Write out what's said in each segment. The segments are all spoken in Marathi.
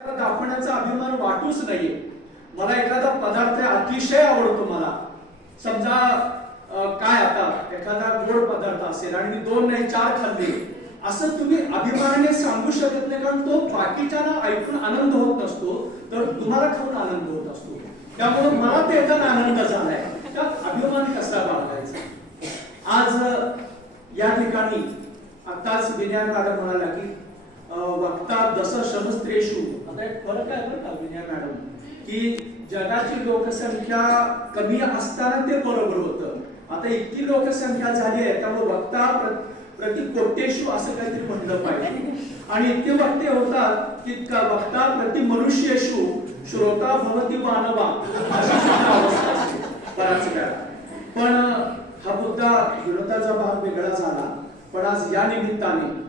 दाखवण्याचा अभिमान वाटूच नाहीये. मला एखादा पदार्थ अतिशय आवडतो मला. समजा काय आता एखादा गोड पदार्थ असेल आणि मी दोन नाही चार खाल्ले असं तुम्ही अभिमानाने सांगू शकत नाही कारण तो बाकीच्याला ऐकून आनंद होत नसतो तर तुम्हाला खाऊन आनंद होत असतो. त्यामुळे मला त्याच्यात आनंद झालाय. त्यात अभिमान कसा बाळगायचा? आज या ठिकाणी आताच विनय मॅडम म्हणाला की वक्ता दस शमस्त्रेषु आता एक फरक आहे बरं का विनय मॅडम की जगाची लोकसंख्या कमी असताना ते बरोबर होतं. आता इतकी लोकसंख्या झाली आहे त्यामुळे वक्ता प्रति कोटेशु असं काहीतरी म्हणलं पाहिजे. आणि इतके वक्ते होतात की क- वक्ता प्रति मनुष्येशु श्रोता भवती मानवा अशी सुद्धा अवस्था असते बराच वेळा. पण हा मुद्दा विरोधाचा भाग वेगळा झाला. पण आज या निमित्ताने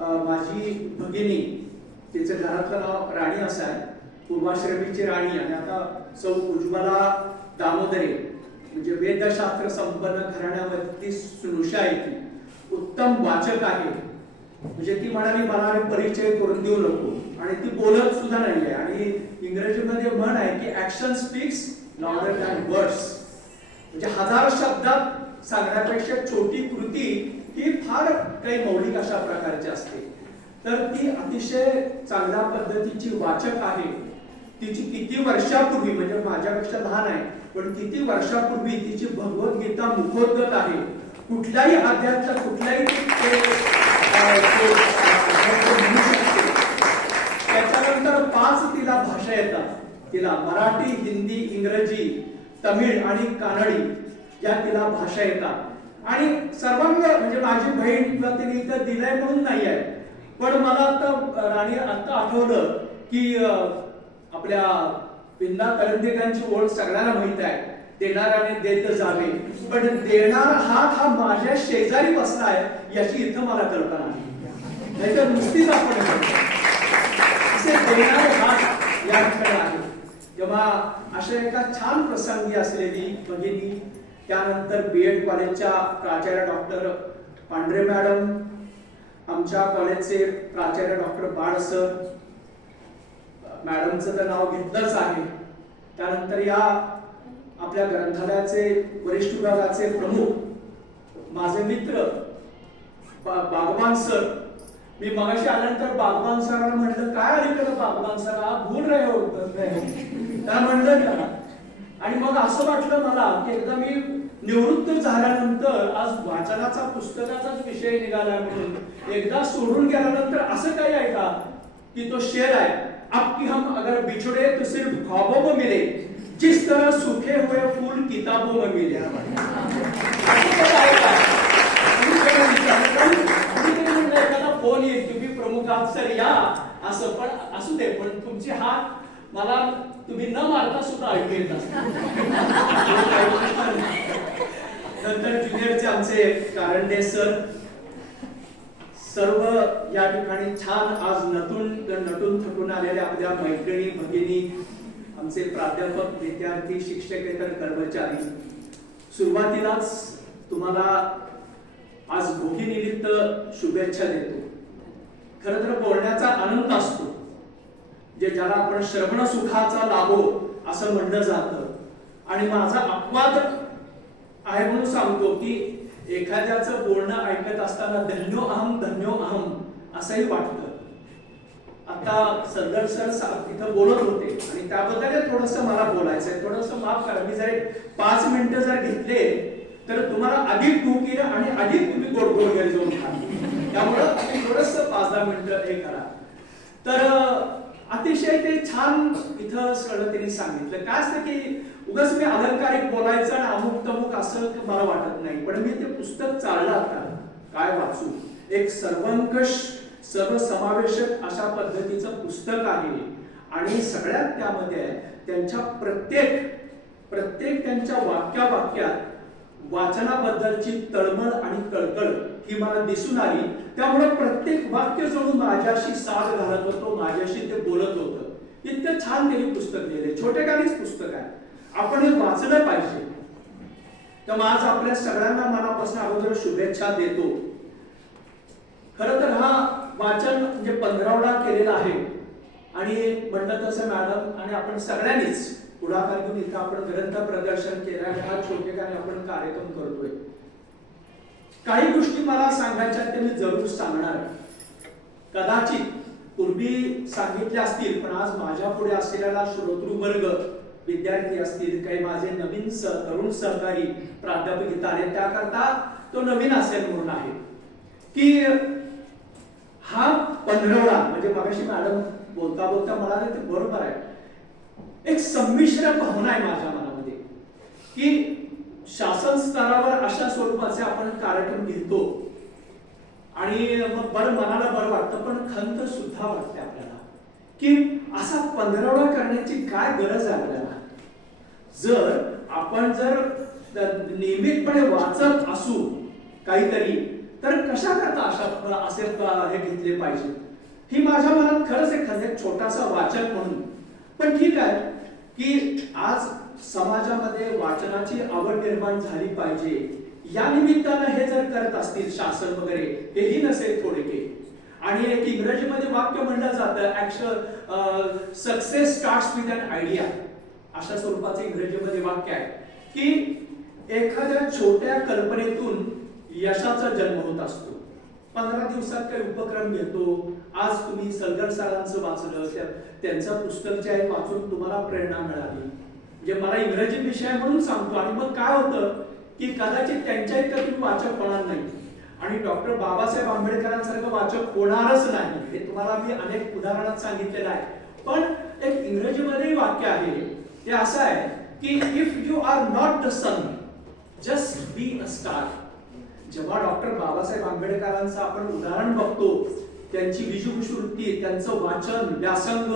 माझी भगिनी तिचं घरातलं नाव राणी असं आहे पूर्वाश्रमीची राणी आणि आता सौ उज्ज्वला दामोदरे म्हणजे वेदशास्त्र संपन्न घराण्यावरती स्नुषा आहे ती. उत्तम वाचक आहे. म्हणजे ती म्हणाली मला परिचय करून देऊ नको. आणि ती बोलत सुद्धा नाही आहे. आणि इंग्रजीमध्ये म्हण आहे की action speaks louder than words म्हणजे हजार शब्दात सांगण्यापेक्षा छोटी कृती ही फार काही मौलिक अशा प्रकारची असते. तर ती अतिशय चांगल्या पद्धतीची वाचक आहे. तिची किती वर्षापूर्वी म्हणजे माझ्यापेक्षा लहान आहे पण किती वर्षापूर्वी तिची भगवद्गीता मुखोद्गत आहे. कुठल्याही अध्यात्म कुठल्याही ते, त्याच्यानंतर पाच तिला भाषा येतात. तिला मराठी हिंदी इंग्रजी तमिळ आणि कानडी या तिला भाषा येतात. आणि सर्वांग म्हणजे माझी बहीण किंवा तिने इथं दिलंय म्हणून नाही आहे. पण मला आता राणी आता आठवलं की आपल्या पिंदा करंदेकरांची ओळख सगळ्यांना माहीत आहे. देणाराने देत जावे. पण देणार हात हा माझ्या शेजारी बसलाय याची इथं मला कल्पना नाही. नाहीतर नुसतीच आपण देणार असे हात या ठिकाणी आहे. तेव्हा अशा एका छान प्रसंगी असलेली भगिनी त्यानंतर बी एड कॉलेजच्या प्राचार्य डॉक्टर पांढरे मॅडम आमच्या कॉलेजचे प्राचार्य डॉक्टर बाळ सर मॅडमचं तर नाव घेतलंच आहे. त्यानंतर या आपल्या ग्रंथालयाचे वरिष्ठ विभागाचे प्रमुख माझे मित्र बा- बागवान सर. मी मगाशी आल्यानंतर बागवान सरांना म्हटलं काय अलीकडे बागवान सर? आप भूल रहे हो, हो. त्या म्हणलं आणि मग असं वाटलं मला की एकदा मी निवृत्त झाल्यानंतर आज वाचनाचा पुस्तकाचाच विषय निघाला म्हणून. एकदा सोडून गेल्यानंतर असं काही आहे का? की तो शेर आहे. आपकी हम अगर बिछुड़े तो सिर्फ ख्वाबों में मिले. जिस तरह सूखे हुए फूल किताबों में मिले एखादा फोन येईल तुम्ही प्रमुख आहात सर या असं पण असू दे पण तुमची हात मला तुम्ही न मारता सुद्धा ऐकू येत असतात. नंतर ज्युनियरचे आमचे कारंडे सर सर्व या ठिकाणी छान आज नटून नटून थकून आलेल्या आपल्या मैत्रिणी भगिनी आमचे प्राध्यापक विद्यार्थी शिक्षकेतर कर्मचारी. सुरुवातीलाच तुम्हाला आज भोगीनिमित्त शुभेच्छा देतो. खर तर बोलण्याचा आनंद असतो. जे ज्याला आपण श्रवण सुखाचा लाभो असं म्हणलं जातं. आणि माझा अपवाद आहे म्हणून सांगतो की एखाद्याचं बोलणं ऐकत असताना धन्यो अहम धन्यो अहम असंही वाटतं. आता सरदार सर साहेब तिथं बोलत होते आणि त्याबद्दल थोडस मला बोलायचंय. थोडस माफ करा. मी जर पाच मिनिटं जर घेतले तर तुम्हाला अधिक भूक येईल आणि अधिक तुम्ही गोड गोड घरी जाऊन खा त्यामुळं तुम्ही थोडस पाच दहा मिनिटं हे करा. तर अतिशय ते छान इथं सगळं त्यांनी सांगितलं. काय असतं की उगाच मी अलंकारिक बोलायचं आणि अमुक तमुक असं मला वाटत नाही. पण मी ते पुस्तक चाललं आता. काय वाचू? एक सर्वंकष सर्वसमावेशक अशा पद्धतीचं पुस्तक आहे. आणि सगळ्यात त्यामध्ये त्यांच्या प्रत्येक प्रत्येक त्यांच्या वाक्या वाक्यात वाचनाबद्दलची तळमळ आणि कळकळ ही मला दिसून आली. त्यामुळे प्रत्येक वाक्य जोडून माझ्याशी साथ घालत होतो माझ्याशी ते बोलत होतं. इतकं छान त्यांनी पुस्तक लिहिले. छोटेखालीच पुस्तक आहे. आपण हे वाचलं पाहिजे. तर मग आज आपल्या सगळ्यांना मनापासून अगोदर शुभेच्छा देतो. खर तर हा वाचन म्हणजे पंधरावडा केलेला आहे. आणि म्हणलं तसं मॅडम आणि आपण सगळ्यांनीच पुढाकार घेऊन इथं आपण ग्रंथ प्रदर्शन केलं आणि हा छोटेखानी आपण कार्यक्रम करतोय. काही गोष्टी मला सांगायच्या ते मी जरूर सांगणार कदाचित पूर्वी सांगितल्या असतील पण आज माझ्या पुढे असलेला श्रोतृवर्ग विद्यार्थी असतील काही माझे नवीन स तरुण सहकारी प्राध्यापक इथं आले त्याकरता तो नवीन असेल म्हणून आहे. की हा पंधरवडा म्हणजे मगाशी मॅडम बोलता बोलता म्हणाले ते बरोबर आहे. एक संमिश्र भावना आहे माझ्या मनामध्ये की शासन स्तरावर अशा स्वरूपाचे आपण कार्यक्रम घेतो आणि मग बरं मनाला बरं वाटतं पण खंत सुद्धा वाटते आपल्याला. की असा पंधरवडा करण्याची काय गरज आहे आपल्याला? जर आपण जर नियमितपणे वाचत असू काहीतरी तर कशा करता अशा असे हे घेतले पाहिजे? ही माझ्या मनात खरंच एखाद्या एक छोटासा वाचक म्हणून. पण ठीक आहे की आज समाजामध्ये वाचनाची आवड निर्माण झाली पाहिजे. या निमित्तानं हे जर करत असतील शासन वगैरे हेही नसेल थोडे के आणि एक इंग्रजीमध्ये वाक्य म्हणलं जातं action success start with an idea अशा स्वरूपाचं इंग्रजीमध्ये वाक्य आहे. की एखाद्या छोट्या कल्पनेतून यशाचा जन्म होत असतो. पंधरा दिवसात काही उपक्रम घेतो. आज तुम्ही सलगर सरांचं वाचलं त्यांचं पुस्तक जे आहे वाचून तुम्हाला प्रेरणा मिळाली. म्हणजे मला इंग्रजी विषय म्हणून सांगतो. आणि मग काय होतं की कदाचित त्यांच्या इतकं तुम्ही वाचक होणार नाही. आणि डॉक्टर बाबासाहेब आंबेडकरांसारखं वाचक होणारच नाही. हे तुम्हाला मी अनेक उदाहरणात सांगितलेलं आहे. पण एक इंग्रजीमध्येही वाक्य आहे. ते असं आहे की if you are not the sun just be a star जेव्हा डॉक्टर बाबासाहेब आंबेडकरांचं आपण उदाहरण बघतो त्यांची विजुविश्रुती त्यांचं वाचन व्यासंग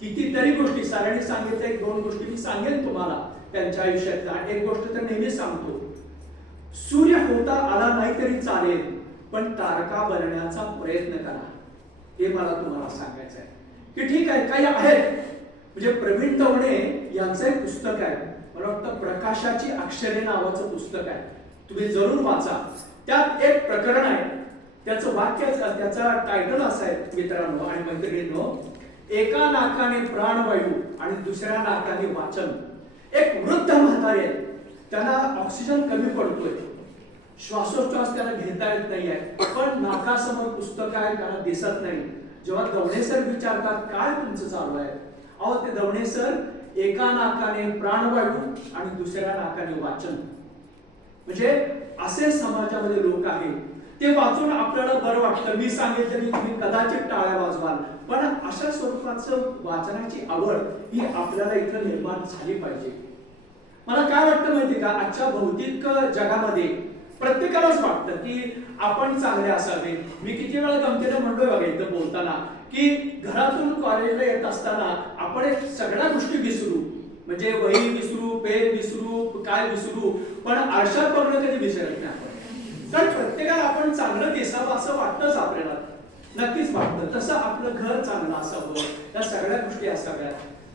कितीतरी गोष्टी सरांनी सांगितल्या एक दोन गोष्टी मी सांगेन तुम्हाला त्यांच्या आयुष्यातल्या. एक गोष्ट तर नेहमी सांगतो. सूर्य होता आला नाही तरी चालेल पण तारका बनण्याचा प्रयत्न करा. हे मला तुम्हाला सांगायचं आहे की ठीक आहे काही आहेत. म्हणजे प्रवीण तवणे यांचं एक पुस्तक आहे. मला वाटतं प्रकाशाची अक्षरे नावाचं पुस्तक आहे. तुम्ही जरूर वाचा. त्यात एक प्रकरण आहे. त्याचं वाक्य त्याचा टायटल असं आहे मित्रांनो आणि मैत्रिणींनो. एका नाकाने प्राणवायू आणि दुसऱ्या नाकाने वाचन. एक वृद्ध म्हातारे आहे. त्यांना ऑक्सिजन कमी पडतोय. श्वासोच्छ्वास त्याला घेता येत नाहीये. पण नाकासमोर पुस्तक आहे त्याला दिसत नाही. जेव्हा दवणे सर विचारतात काय तुमचं चालू आहे? अहो ते दवणे सर एका नाकाने प्राणवायू आणि दुसऱ्या नाकाने वाचन. म्हणजे असे समाजामध्ये लोक आहेत. ते वाचून आपल्याला बरं वाटतं. मी सांगितलं की तुम्ही कदाचित टाळ्या वाजवाल. पण अशा स्वरूपाचं वाचनाची आवड ही आपल्याला इथं निर्माण झाली पाहिजे. मला काय वाटतं माहिती का? आजच्या भौतिक जगामध्ये प्रत्येकालाच वाटतं की आपण चांगले असावे. मी किती वेळा गमतीने म्हणतोय बघा इथं बोलताना की घरातून कॉलेजला येत असताना आपण सगळ्या गोष्टी विसरू. म्हणजे वही विसरू पेन विसरू काय विसरू. पण आरशात बघणं कधी विसरत नाही. तर प्रत्येकाला आपण चांगलं दिसावं असं वाटतंच आपल्याला. नक्कीच वाटतं. तसं आपलं घर चांगलं असावं. त्या सगळ्या गोष्टी असाव्या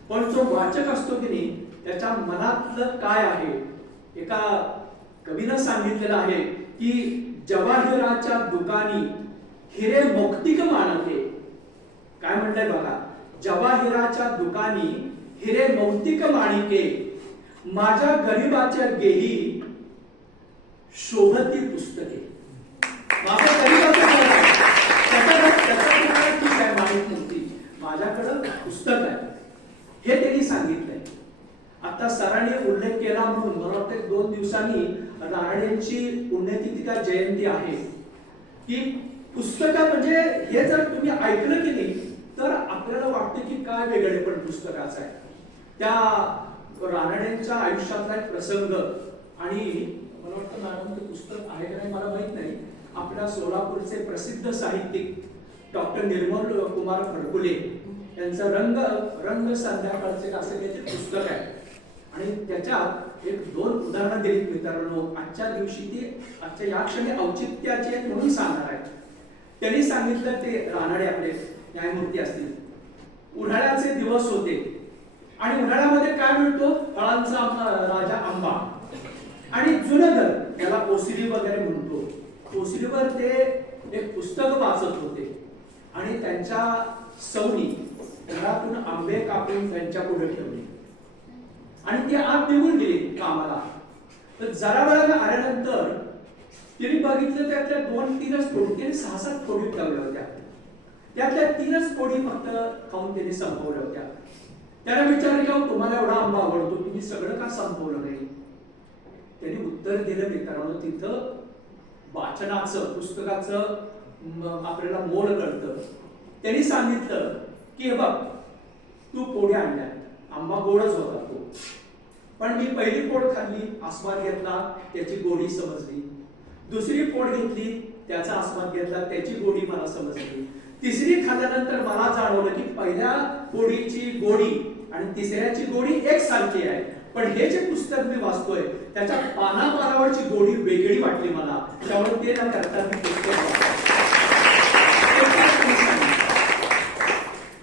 पण जो वाचक असतो की नाही त्याच्या मनातलं काय आहे? एका कवीनं सांगितलेलं आहे की जवाहिराच्या दुकानी हिरे मौक्तिक मानते. काय म्हणलंय बघा? जवाहिराच्या दुकानी हिरे मौक्तिक माणिके माझ्या गरीबाच्या गेही शोभती पुस्तके. माझ्या गरीबाचं माझ्याकडं पुस्तक आहे. हे त्यांनी सांगितलंय. आता सरांनी उल्लेख केला म्हणून मला वाटतं दोन दिवसांनी राणेंची पुण्यतिथी का जयंती आहे. की पुस्तकं म्हणजे हे जर तुम्ही ऐकलं की नाही तर आपल्याला वाटतं की काय वेगळे पण पुस्तकाचं आहे. त्या रानड्यांच्या आयुष्यातला एक प्रसंग आणि वाटतं मॅडम ते पुस्तक आहे का नाही मला माहीत नाही. आपल्या सोलापूरचे प्रसिद्ध साहित्यिक डॉक्टर निर्मल कुमार फडकुले यांचं रंग रंग संध्याकाळचे असे त्याचे पुस्तक आहे. आणि त्याच्यात एक दोन उदाहरणं दिलीत मित्रांनो. आजच्या दिवशी ते आजच्या या क्षणी औचित्याचे आहेत म्हणून सांगणार आहे त्यांनी सांगितलं ते रानडे आपले न्यायमूर्ती असतील. उन्हाळ्याचे दिवस होते. आणि उन्हाळ्यामध्ये काय मिळतो? फळांचा राजा आंबा. आणि जुनं घर याला ओसिडी वगैरे म्हणतो. ओसिडीवर ते एक पुस्तक वाचत होते. आणि त्यांच्या सवनी घरातून आंबे कापून त्यांच्या पुढे ठेवले. आणि ते आत निघून गेले कामाला. तर जरा वेळानं आल्यानंतर तिने बघितलं त्यातल्या दोन तीनच फोडी तिने सहा सात फोडी ठेवल्या होत्या. त्यातल्या तीनच फोडी फक्त खाऊन त्यांनी संपवल्या होत्या. त्याला विचार केला तुम्हाला एवढा आंबा आवडतो तुम्ही सगळं का संपवलं नाही? त्यांनी उत्तर दिलं मित्रांनो. म्हणजे तिथं वाचनाचं पुस्तकाचं आपल्याला मोड कळतं. त्यांनी सांगितलं की हे बघ तू पोळ्या आणल्या आंबा गोडच होता तो. पण मी पहिली पोड खाल्ली आस्वाद घेतला त्याची गोडी समजली. दुसरी पोड घेतली त्याचा आस्वाद घेतला त्याची गोडी मला समजली. तिसरी खाल्ल्यानंतर मला जाणवलं की पहिल्या पोळीची गोडी आणि तिसऱ्याची गोडी एक सारखी आहे. पण हे जे पुस्तक मी वाचतोय त्याच्या पानापानावरची गोडी वेगळी वाटली मला. त्यामुळे ते न करता मी पुस्तक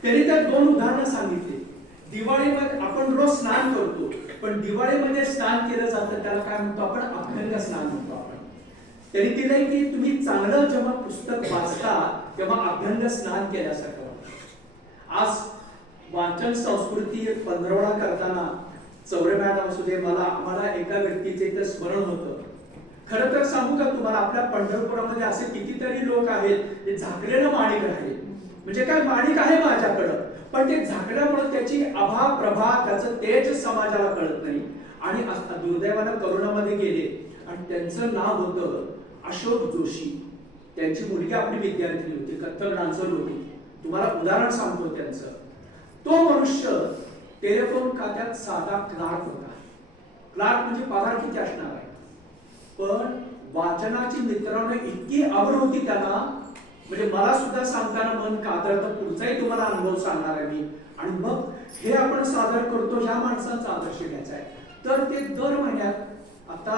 त्यांनी त्यात दोन उदाहरणं सांगितली. दिवाळीमध्ये आपण रोज स्नान करतो पण दिवाळीमध्ये स्नान केलं जातं त्याला काय म्हणतो आपण? अभ्यंग स्नान म्हणतो आपण. त्यांनी दिलंय की तुम्ही चांगलं जेव्हा पुस्तक वाचता तेव्हा अभ्यंग स्नान केल्यासारखं आज वाचन संस्कृती पंधरवडा करताना चौरे मॅडम असू दे मला मला एका व्यक्तीचे इथं स्मरण होतं. खरं तर सांगू का तुम्हाला आपल्या पंढरपुरामध्ये असे कितीतरी लोक आहेत जे झाकलेलं माणिक आहे. म्हणजे काय माणिक आहे माझ्याकडं पण ते झाकल्यामुळे त्याची आभा प्रभा त्याचं तेज समाजाला कळत नाही. आणि दुर्दैवानं करोनामध्ये गेले आणि त्यांचं नाव होतं अशोक जोशी. त्यांची मुलगी आपली विद्यार्थी होती कथ्थक डान्सर होती तुम्हाला उदाहरण सांगतो त्यांचं. तो मनुष्य टेलिफोन खात्यात साधा क्लार्क होता. क्लार्क म्हणजे पगार किती असणार आहे? पण वाचनाची मित्रांनो इतकी आवड होती त्याला म्हणजे मला सुद्धा सांगताना मन कातरतं पुढचाही तुम्हाला अनुभव सांगणार आहे मी. आणि मग हे आपण सादर करतो ह्या माणसाचा आदर्श घ्यायचा आहे. तर ते दर महिन्यात आता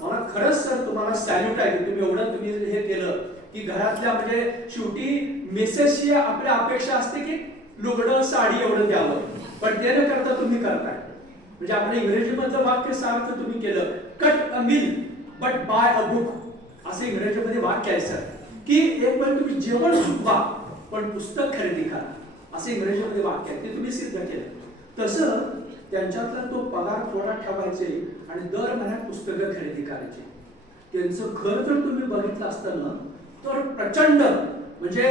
मला खरंच सर तुम्हाला सॅल्यूट आहे तुम्ही एवढं तुम्ही हे केलं की घरातल्या म्हणजे शेवटी मेसेजची आपल्या अपेक्षा असते की लुगडं साडी एवढं द्यावं. पण ते न करता तुम्ही करताय. म्हणजे आपल्या इंग्रजीमधलं वाक्य सार्थ तुम्ही केलं. Cut a meal but buy a book. असं इंग्रजीमध्ये वाक्य आहे सर. की एक म्हणजे तुम्ही जेवण चुकवा पण पुस्तक खरेदी करा. असं इंग्रजीमध्ये वाक्य आहे. ते तुम्ही सिद्ध केलं. तसं त्यांच्यातला तो पगार थोडा ठेवायचे आणि दर महिन्यात पुस्तकं खरेदी करायची. त्यांचं घर जर तुम्ही बघितलं असतं ना तर प्रचंड म्हणजे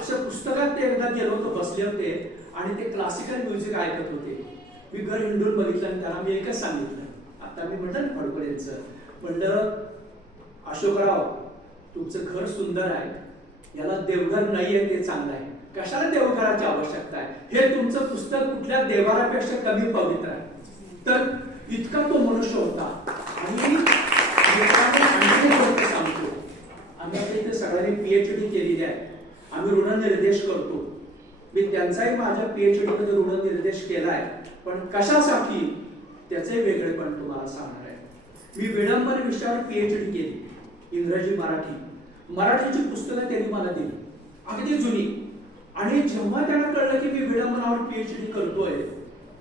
असं पुस्तकात ते एकदा गेलो होतो बसले होते आणि ते क्लासिकल म्युझिक ऐकत होते. मी घर हिंडून बघितलं आणि त्याला मी एकच सांगितलं. आता मी म्हटलं ना यांचं. म्हणलं अशोकराव तुमचं घर सुंदर आहे. याला देवघर नाहीये ते चांगलं आहे. कशाला देवघराची आवश्यकता आहे? हे तुमचं पुस्तक कुठल्या देवारापेक्षा कमी पवित्र आहे. तर इतका तो मनुष्य होता. आणि लोकांना आणखी एक गोष्ट सांगतो आम्ही आता पी एच डी केलेली आहे. आम्ही ऋणनिर्देश करतो. मी त्यांचाही माझ्या पीएचडी मध्ये ऋणनिर्देश केलाय. पण कशासाठी? त्याचे वेगळेपण तुम्हाला सांगणार आहे. मी विडंबन विषयावर पीएचडी केली. इंग्रजी मराठी. मराठीची पुस्तकं त्यांनी मला दिली. अगदी जुनी. आणि जेव्हा त्यांना कळलं की मी विडंबनावर पीएचडी करतोय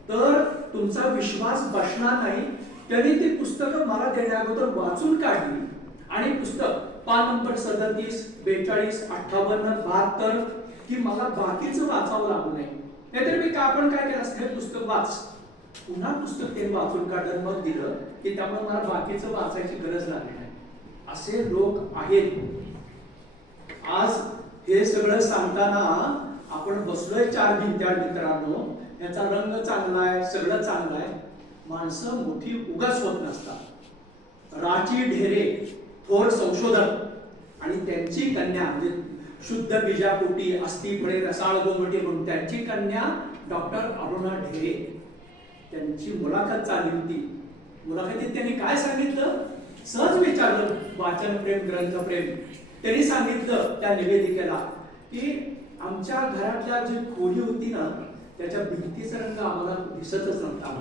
तर तुमचा विश्वास बसणार नाही. त्यांनी ती पुस्तकं मला देण्याअगोदर वाचून काढली. आणि पुस्तक पान नंबर सदतीस बेचाळीस अठ्ठावन्न बहात्तर की मला बाकीचं वाचावं लागू नये. नाहीतर मी का आपण काय केलं? हे पुस्तक वाच. पुन्हा पुस्तक ते वाचून काढलं मग दिलं की त्यामुळे मला बाकीचं वाचायची गरज लागली नाही. असे लोक आहेत. आज हे सगळं सांगताना आपण बसलोय चार भिंत्या मित्रांनो. याचा रंग चांगला आहे सगळं चांगलं आहे. माणसं मोठी उगाच होत नसतात. राची ढेरे. थोर संशोधक आणि त्यांची कन्या म्हणजे शुद्ध बीजापोटी अस्थिपणे रसाळ गोमटी म्हणून त्यांची कन्या डॉक्टर अरुणा ढेरे. त्यांची मुलाखत चालली होती. मुलाखतीत त्यांनी काय सांगितलं? सहज विचारलं. वाचन प्रेम ग्रंथ प्रेम. त्यांनी सांगितलं त्या निवेदिकेला की आमच्या घरातल्या जी खोली होती ना त्याच्या भिंतीचा रंग आम्हाला दिसतच नव्हता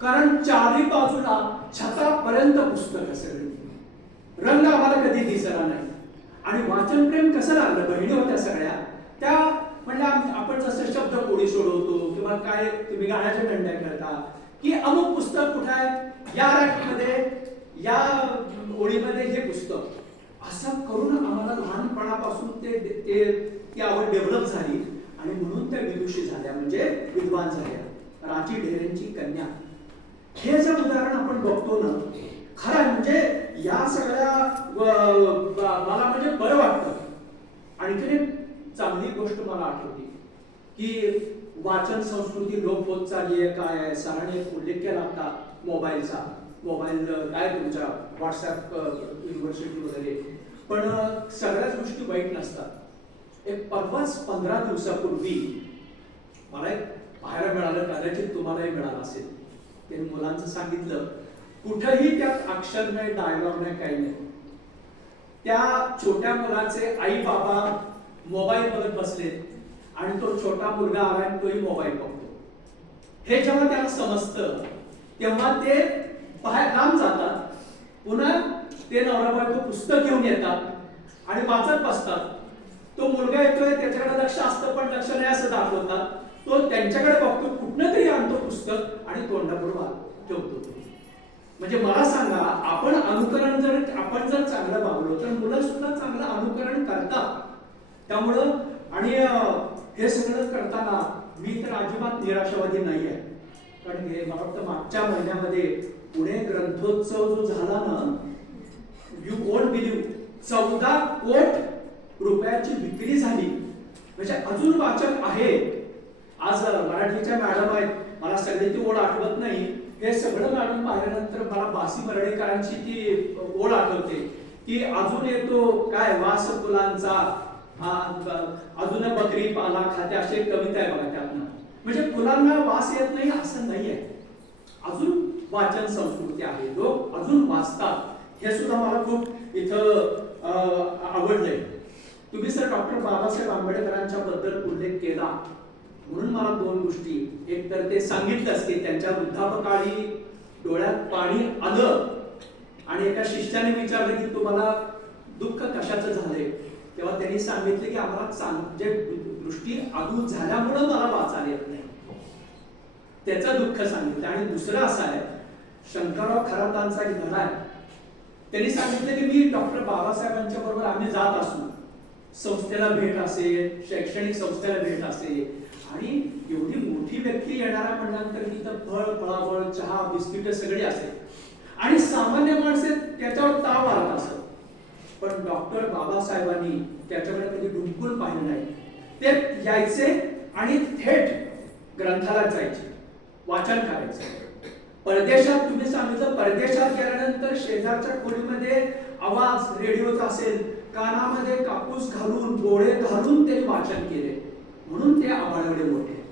कारण चारही बाजूला छतापर्यंत पुस्तक असेल रंग आम्हाला कधी दिसला नाही. आणि वाचनप्रेम कसं लागलं? बहिणी होत्या सगळ्या. त्या म्हणजे आपण जसं शब्द कोणी सोडवतो किंवा काय तुम्ही गाण्याच्या खंड्या करता की अमुक पुस्तक कुठं आहे? या रॅकमध्ये या ओळीमध्ये हे पुस्तक. असं करून आम्हाला लहानपणापासून ते ते ती आवड डेव्हलप झाली. आणि म्हणून त्या विदुषी झाल्या म्हणजे विद्वान झाल्या. राजी ढेरेंची कन्या. हे जर उदाहरण आपण बघतो ना खरं म्हणजे या सगळ्या मला म्हणजे बरं वाटतं. आणखीन एक चांगली गोष्ट मला आठवते की वाचन संस्कृती लोप होत चालली आहे काय आहे सरांनी उल्लेख केला होता मोबाईलचा. मोबाईल काय तुमच्या व्हॉट्सअप युनिव्हर्सिटी वगैरे. पण सगळ्याच गोष्टी वाईट नसतात. एक परवाच पंधरा दिवसापूर्वी मला एक पाहायला मिळालं कदाचित तुम्हालाही मिळालं असेल. त्यांनी मुलांचं सांगितलं कुठंही त्यात अक्षर नाही डायलॉग नाही काही नाही. त्या छोट्या मुलाचे आई बाबा मोबाईल बघत बसलेत आणि तो छोटा मुलगा आला आणि तोही मोबाईल बघतो. हे जेव्हा त्याला समजतं तेव्हा ते बाहेर लांब जातात. पुन्हा ते नवरा बायको पुस्तक घेऊन येतात आणि वाचत बसतात. तो मुलगा येतोय त्याच्याकडे लक्ष असतं पण लक्ष नाही असं दाखवतात. तो त्यांच्याकडे बघतो कुठनं तरी आणतो पुस्तक आणि तोंडापुढे ठेवतो म्हणजे मला सांगा आपण अनुकरण जर आपण जर चांगलं वागलो तर मुलं सुद्धा चांगलं अनुकरण करतात. त्यामुळं आणि हे सगळं करताना मी तर अजिबात निराशावादी नाही आहे कारण हे मला वाटतं मागच्या महिन्यामध्ये पुणे ग्रंथोत्सव जो झाला ना यू वोंट बिलीव चौदा कोट रुपयाची विक्री झाली. म्हणजे अजून वाचक आहे. आज मराठीच्या मॅडम आहेत. मला सगळी ती ओढ आठवत नाही. हे सगळं मॅडम पाहिल्यानंतर मला बासी मरडेकरांची ती ओढ आठवते. की अजून येतो काय वास फुलांचा अजून बकरी पाला खाते अशी एक कविता आहे बघा त्यातनं. म्हणजे फुलांना वास येत नाही असं नाही आहे. अजून वाचन संस्कृती आहे. लोक अजून वाचतात. हे सुद्धा मला खूप इथं आवडलंय. तुम्ही सर डॉक्टर बाबासाहेब आंबेडकरांच्या बद्दल उल्लेख केला. म्हणून मला दोन गोष्टी. एक तर ते सांगितलंच की त्यांच्या वृद्धापकाळी डोळ्यात पाणी आलं आणि एका शिष्याने विचारलं की तुम्हाला दुःख कशाचं झालंय? तेव्हा त्यांनी सांगितलं की आम्हाला म्हणजे दृष्टी आगू झाल्यामुळं मला वाचायला येत नाही. त्याचं दुःख सांगितलं. आणि दुसरं असं आहे शंकरराव खरातांचा एक धडा आहे. त्यांनी सांगितलं की मी डॉक्टर बाबासाहेबांच्या बरोबर आम्ही जात असू. संस्थेला भेट असेल शैक्षणिक संस्थेला भेट असेल आणि एवढी मोठी व्यक्ती येणारा म्हणल्यानंतर तिथं फळ फळाफळ चहा बिस्किट सगळी असेल. आणि सामान्य माणसे त्याच्यावर ताव आणत असत पण डॉक्टर बाबासाहेबांनी त्याच्याकडे कधी डुंकून पाहिलं नाही. ते यायचे आणि थेट ग्रंथालयात जायचे. वाचन करायचे. परदेशात तुम्ही सांगितलं परदेशात गेल्यानंतर शेजारच्या खोलीमध्ये आवाज रेडिओचा असेल. कानामध्ये कापूस घालून डोळे घालून ते वाचन केले. म्हणून ते आबाळवडे मोठे.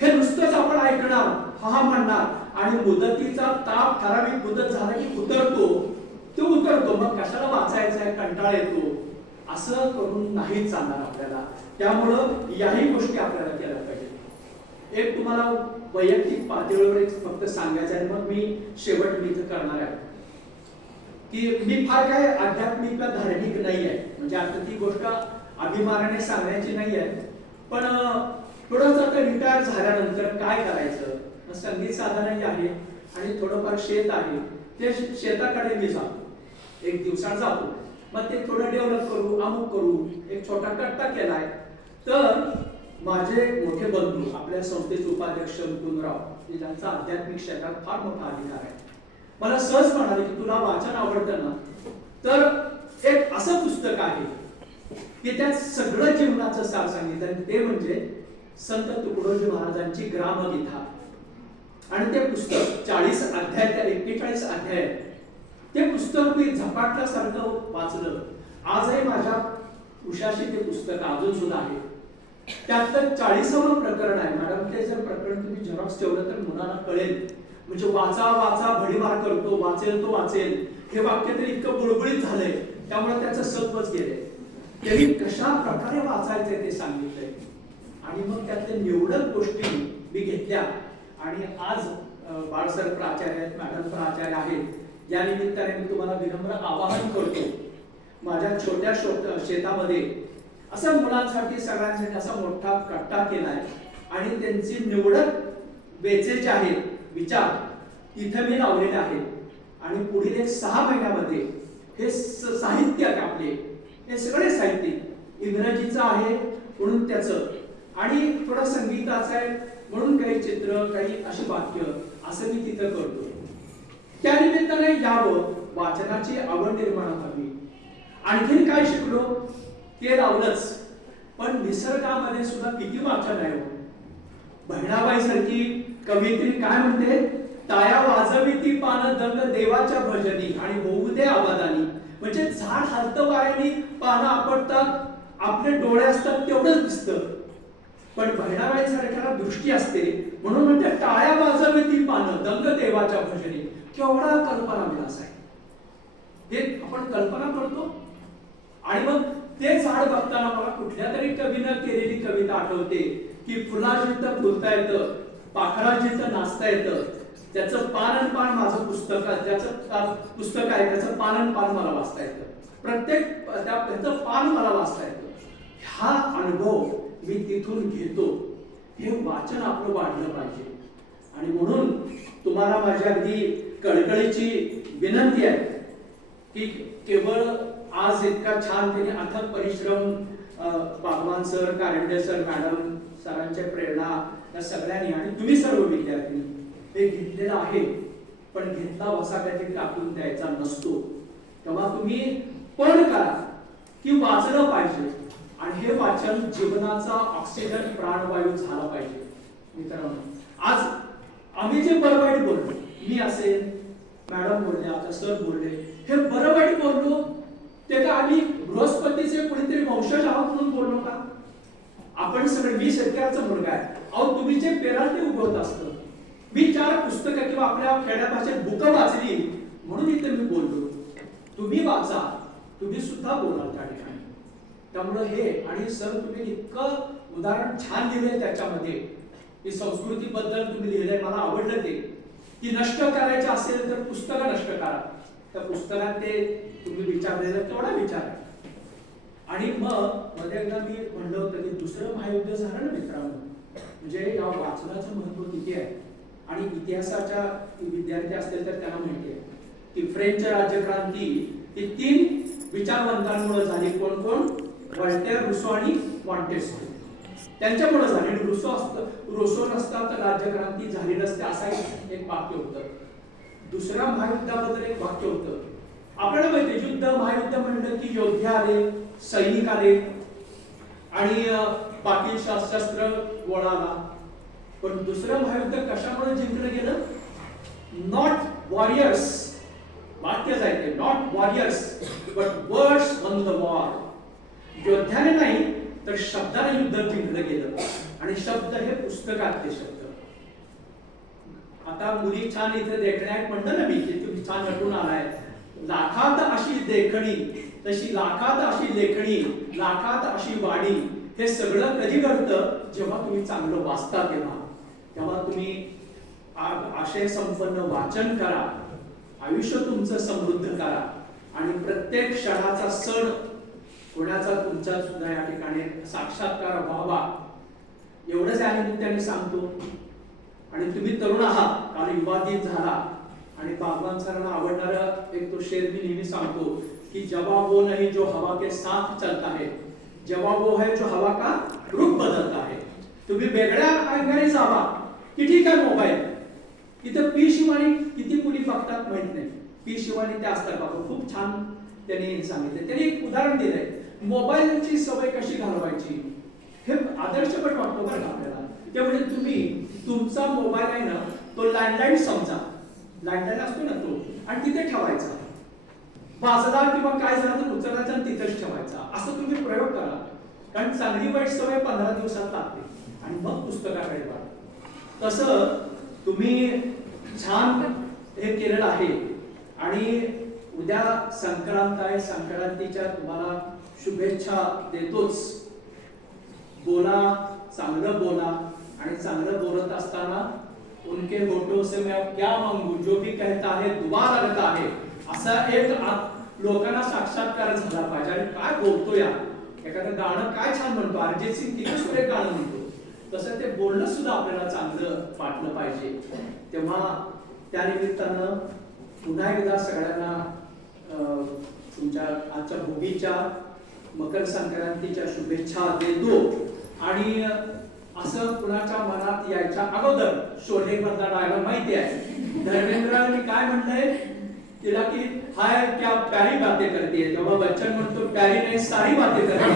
हे नुसतंच आपण ऐकणार हा हा म्हणणार आणि मुदतीचा ताप ठराविक मुदत झाला की उतरतो. तो उतरतो. मग कशाला वाचायचा कंटाळ कंटाळा येतो. असं करून नाही चालणार आपल्याला. त्यामुळं याही गोष्टी आपल्याला केल्या पाहिजे. एक तुम्हाला वैयक्तिक पातळीवर एक फक्त सांगायचं आहे मग मी शेवट मी इथं करणार आहे. की मी फार काय आध्यात्मिक धार्मिक नाही आहे. म्हणजे आता ती गोष्ट अभिमानाने सांगायची नाही आहे. पण थोडंसं आता रिटायर झाल्यानंतर काय करायचं? संगीत साधनही आहे आणि थोडंफार शेत आहे. ते शेताकडे मी जातो. एक दिवसात जातो. मग ते थोडं डेव्हलप करू अमुक करू. एक छोटा कट्टा केलाय. तर माझे मोठे बंधू आपल्या संस्थेचे उपाध्यक्ष मुकुंदराव हे ज्यांचा आध्यात्मिक क्षेत्रात फार मोठा अधिकार आहे. मला सहज म्हणाले की तुला वाचन आवडतं ना? तर एक असं पुस्तक आहे की त्यात सगळं जीवनाचं सार सांगितलं. आणि ते म्हणजे संत तुकडोजी महाराजांची ग्रामगीता. आणि ते पुस्तक चाळीस अध्याय त्या एक्केचाळीस अध्याय ते पुस्तक मी झपाटल्यासारखं वाचलं. आजही माझ्या उशाशी ते पुस्तक अजून सुद्धा आहे. त्यातलं चाळीसावं प्रकरण आहे. मॅडम ते जर प्रकरण तुम्ही झेरॉक्स ठेवलं तर मुलांना कळेल. म्हणजे वाचा वाचा भडीमार करतो वाचेल तो वाचेल. हे वाक्य तरी इतकं बुळबुळीत झालंय. त्यामुळे त्याचं सत्वच गेलंय. त्यांनी कशा प्रकारे वाचायचंय ते सांगितलंय. आणि मग त्यातल्या निवडक गोष्टी मी घेतल्या. आणि आज बाळसर प्राचार्य आहेत मॅडम प्राचार्य आहेत या निमित्ताने मी तुम्हाला विनम्र आवाहन करतो. माझ्या छोट्या शो- शेतामध्ये असं मुलांसाठी सगळ्यांसाठी असा मोठा कट्टा केलाय. आणि त्यांची निवडक बेचे जे आहेत विचार तिथे मी लावलेले आहेत. आणि पुढील एक सहा महिन्यामध्ये हे स- साहित्य आपले हे सगळे साहित्य इंग्रजीचं आहे म्हणून त्याचं. आणि थोडं संगीताचं आहे म्हणून काही चित्र काही अशी वाक्य असं मी तिथं करतो. त्या निमित्ताने यावं वाचनाची आवड निर्माण व्हावी. आणखीन काय शिकलो? ते लावलंच. पण निसर्गामध्ये सुद्धा किती वाचन आहे हो? बहिणाबाई सारखी कवित्री काय म्हणते? ताया वाजवी ती पान दंग देवाच्या भजनी आणि होऊ दे आवाजानी. म्हणजे झाड हलतं वाऱ्याने पानं आपडतात आपले डोळे असतात तेवढंच दिसतं. पण बहिणाबाई सारख्याला दृष्टी असते. म्हणून म्हणते टाळ्या वाजवी ती पानं दंग देवाच्या भजनी. केवढा कल्पना विलास आहे. हे आपण कल्पना करतो. आणि मग ते झाड बघताना मला कुठल्या तरी कवीनं केलेली कविता आठवते की फुला तर फुलता येतं पाखरा तर नाचता येतं त्याचं पान पान माझं पुस्तक ज्याचं त्याचं पुस्तक आहे त्याचं पान पान मला वाचता येतं. प्रत्येक त्याचं पान मला वाचता येतं. हा अनुभव मी तिथून घेतो. हे वाचन आपलं वाढलं पाहिजे. आणि म्हणून तुम्हाला माझी अगदी कळकळीची विनंती आहे की केवळ आज इतका छान त्यांनी अथक परिश्रम अ, Bagwan sir Karande sir madam सरांच्या प्रेरणा या सगळ्यांनी आणि तुम्ही सर्व विद्यार्थी हे घेतलेलं आहे पण घेतला वसा काहीतरी टाकून द्यायचा नसतो. तेव्हा तुम्ही पण करा की वाचलं पाहिजे. आणि हे वाचन जीवनाचा ऑक्सिजन प्राणवायू झाला पाहिजे. मित्रांनो आज आम्ही जे बरं वाईट बोललो मी असेल मॅडम बोलले आता सर बोलले हे बरं वाईट बोललो ते का आम्ही बृहस्पतीचे कुणीतरी वंशज आहोत म्हणून बोललो का? आपण सगळे मी शेतकऱ्याचा मुलगा आहे. अहो तुम्ही जे पेराल ते उगवत असतं मी चार पुस्तकं किंवा आपल्या खेड्या भाषेत बुकं वाचली म्हणून इथे मी बोललो. तुम्ही वाचा तुम्ही सुद्धा बोलाल त्या ठिकाणी. त्यामुळं हे आणि सर तुम्ही इतकं उदाहरण छान लिहिलंय त्याच्यामध्ये. की संस्कृतीबद्दल तुम्ही लिहिलंय मला आवडलं ते. की नष्ट करायचे असेल तर पुस्तकं नष्ट करा. त्या पुस्तकात ते तुम्ही विचारलेलं तेवढा विचार आणि मग मध्ये एकदा मी म्हणलं होतं की दुसरं महायुद्ध झालं ना मित्रांनो? म्हणजे या वाचनाचं महत्त्व किती आहे? आणि इतिहासाच्या विद्यार्थी असतील तर त्यांना माहिती आहे की फ्रेंच राज्यक्रांती ही तीन विचारवंतांमुळे झाली. कोण कोण? वॉल्टेअर रुसो आणि मॉन्टेस्क्यू त्यांच्यामुळे झाली. आणि रुसो असतं रुसो नसता तर राज्यक्रांती झाली नसते असा एक- वाक्य होतं. दुसऱ्या महायुद्धाबद्दल एक वाक्य होतं. आपल्याला माहिती युद्ध महायुद्ध म्हणलं की योद्धे आले सैनिक आले आणि बाकी शस्त्र गोळा आला. पण दुसरं महायुद्ध कशामुळे जिंकलं गेलं? नॉट वॉरियर्स वाक्यच आहे ते not warriors but words on the war योद्ध्याने नाही तर शब्दाने युद्ध जिंकलं गेलं. आणि शब्द हे पुस्तकातले शब्द. आता मुली छान इथे देखण्या म्हणलं ना मी की तुम्ही छान नटून आलाय. लाखात अशी देखणी तशी लाखात अशी लेखणी लाखात अशी वाणी हे सगळं कधी घडतं? जेव्हा तुम्ही चांगलं वाचता तेव्हा. तेव्हा तुम्ही आशय संपन्न वाचन करा आयुष्य तुमचं समृद्ध करा आणि प्रत्येक क्षणाचा सण होण्याचा तुमचा सुद्धा या ठिकाणी साक्षात्कार व्हावा. एवढंच या निमित्ताने सांगतो. आणि तुम्ही तरुण आहात काल विवादित झाला आणि बागवान सरांना आवडणारा एक तो शेर मी नेहमी सांगतो की जवा वो नहीं जो हवा के साथ चलता है जवा वो है जो हवा का रुख बदलता है. तुम्ही वेगळ्या अंगाने जावा. की ठीक आहे मोबाईल? इथं पी शिवानी किती मुली बघतात माहीत नाही. पी शिवानी त्या असतात बाबा खूप छान त्यांनी सांगितले. त्यांनी एक उदाहरण दिलंय. मोबाईलची सवय कशी घालवायची? हे आदर्श पण वाटतो बरं का आपल्याला. ते म्हणजे तुम्ही तुमचा मोबाईल आहे ना तो लँडलाईन समजा. लँडलाईन असतो ना तो आणि तिथे ठेवायचा. वाजला किंवा काय झालं तर उचलायचा आणि तिथेच ठेवायचा. असं तुम्ही प्रयोग करा. कारण चांगली वाईट सवय पंधरा दिवसात लागते. आणि मग पुस्तकाकडे वळा तसं तुम्ही छान हे केलेलं आहे आणि उद्या संक्रांत आहे संक्रांतीच्या तुम्हाला शुभेच्छा देतोच. बोला चांगलं बोला आणि चांगलं बोलत असताना उनके होठों से मैं क्या मांगू? जो भी कहता है दुआ लगता है. असा एक लोकांना साक्षात्कार झाला पाहिजे. आणि काय बोलतो या एखादं गाणं काय छान म्हणतो? अरिजित सिंग किती सुरेख गाणं म्हणतो. तसं ते बोलणं सुद्धा आपल्याला चांगलं वाटलं पाहिजे. तेव्हा त्या निमित्तानं पुन्हा एकदा सगळ्यांना अं, तुमच्या आजच्या भोगीच्या मकर संक्रांतीच्या शुभेच्छा देतो. आणि असं कुणाच्या मनात यायच्या अगोदर शोले मधला डायलॉग माहिती आहे. धर्मेंद्राने काय म्हणलंय तिला की हाय क्या प्यारी बातें करते तेव्हा बच्चन म्हणतो प्यारी नाही सारी बातें करते